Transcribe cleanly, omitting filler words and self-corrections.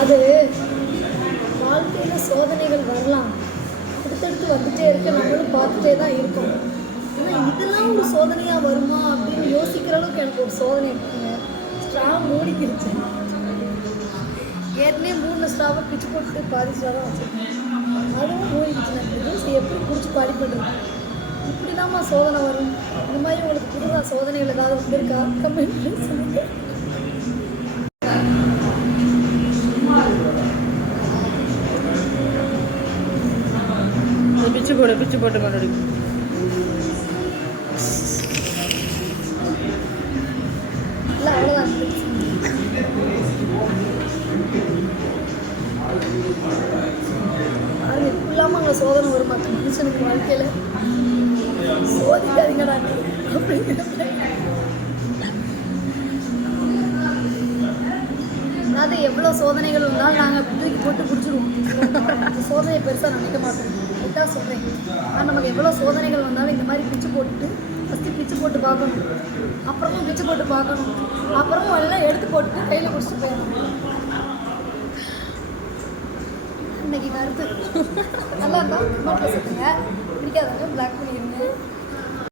அது வாழ்க்கையில் சோதனைகள் வரலாம், அடுத்தடுத்து வந்துட்டே இருக்க, நம்மளும் பார்த்துட்டே தான் இருக்கோம். ஆனால் இதெல்லாம் ஒரு சோதனையாக வருமா அப்படின்னு யோசிக்கிற அளவுக்கு எனக்கு ஒரு சோதனை இருக்குங்க. ஸ்ட்ரா மூடிக்கிடுச்சு. ஏற்கனவே 3 ஸ்ட்ராவை பிச்சு போட்டு பாதி ஸ்ட்ரா தான் வச்சுருக்கேன். அதுவும் மூடிக்கிச்சு. ஜூஸ் எப்படி குடிச்சு பாடி பண்ணுறது? இப்படி தான்மா சோதனை வரும். இந்த மாதிரி உங்களுக்கு புதுசாக சோதனைகள் ஏதாவது வந்திருக்கா? கமெண்ட் சொல்லுங்க. பிச்சு போட்டு மறுபடி இல்லை அவ்வளோதான். அது இல்லாமல் அங்கே சோதனை வருமா மனுஷனுக்கு வாழ்க்கையில்? சோதிக்காதீங்கடா அப்படிங்கிற அதாவது எவ்வளோ சோதனைகள் இருந்தாலும் நாங்கள் தூக்கி போட்டு பிடிச்சிருவோம். சோதனையை பெருசாக நினைக்க மாட்டோம். இதுதான் சொல்கிறேன். ஆனால் நமக்கு எவ்வளோ சோதனைகள் வந்தாலும் இந்த மாதிரி பிச்சு போட்டுட்டு ஃபஸ்ட்டு பிச்சு போட்டு பார்க்கணும், அப்புறமும் பிச்சு போட்டு பார்க்கணும், அப்புறமும் எல்லாம் எடுத்து போட்டு கையில் குடிச்சிட்டு போயிடணும். இன்னைக்கு கருத்து நல்லா இருந்தால் கமெண்ட்டில் சொல்லுங்கள். பிடிக்காதவங்க பிளாக் பண்ணிடுங்க.